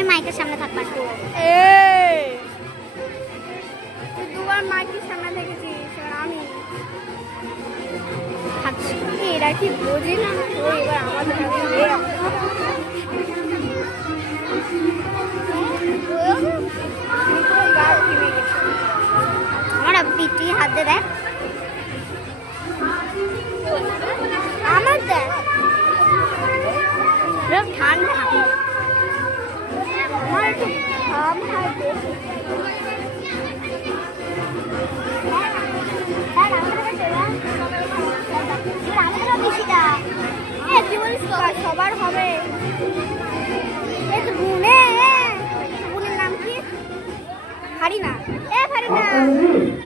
আমি মাইকের সামনে থাকবো। তুই দুবার মাইকের সামনে দেখেছিস, আমি থাকছি। এরা কি বোঝে না, তো এবার আমাদের আমার পিটি হাত দিয়ে দেখ, আমার দেখ ঠান্ডা। আমার একটু ভাব হয় বেশি। সবার হবে। বোনের নাম কি? ফারিনা। ফারিনা।